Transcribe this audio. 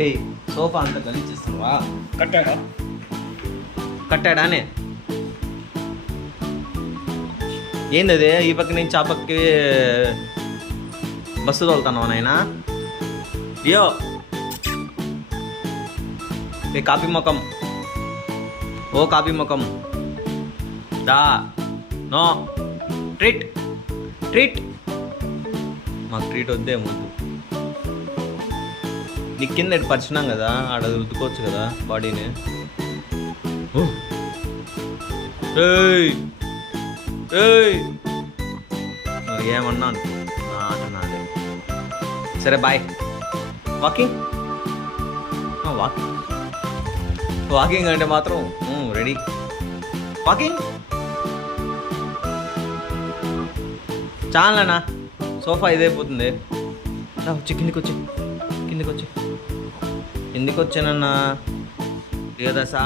ఏయ్ సోఫా అంతా గలీచేస్తావా? కట్టాడా? కట్టాడానే? ఏంది అది ఈ పక్క నుంచి ఆ పక్కకి బస్సు తోలుతున్నావు నాయనా? యో ఏ కాపీ ముఖం, ఓ కాపీ ముఖం, దా నో ట్రీట్ ట్రీట్. మాకు ట్రీట్ వద్దే ముందు. నీ కింద పరిచినాం కదా, ఆడ రుద్దుకోవచ్చు కదా బాడీని. ఏయ్ ఏయ్ మరి ఏమన్నాను నాదే. సరే బాయ్. వాకింగ్ వాకింగ్ వాకింగ్ అంటే మాత్రం రెడీ. వాకింగ్ చాలనా, సోఫా ఇదైపోతుంది. వచ్చి కిందికి వచ్చి కిందికి వచ్చి కిందికి వచ్చానన్నా. ఏదసా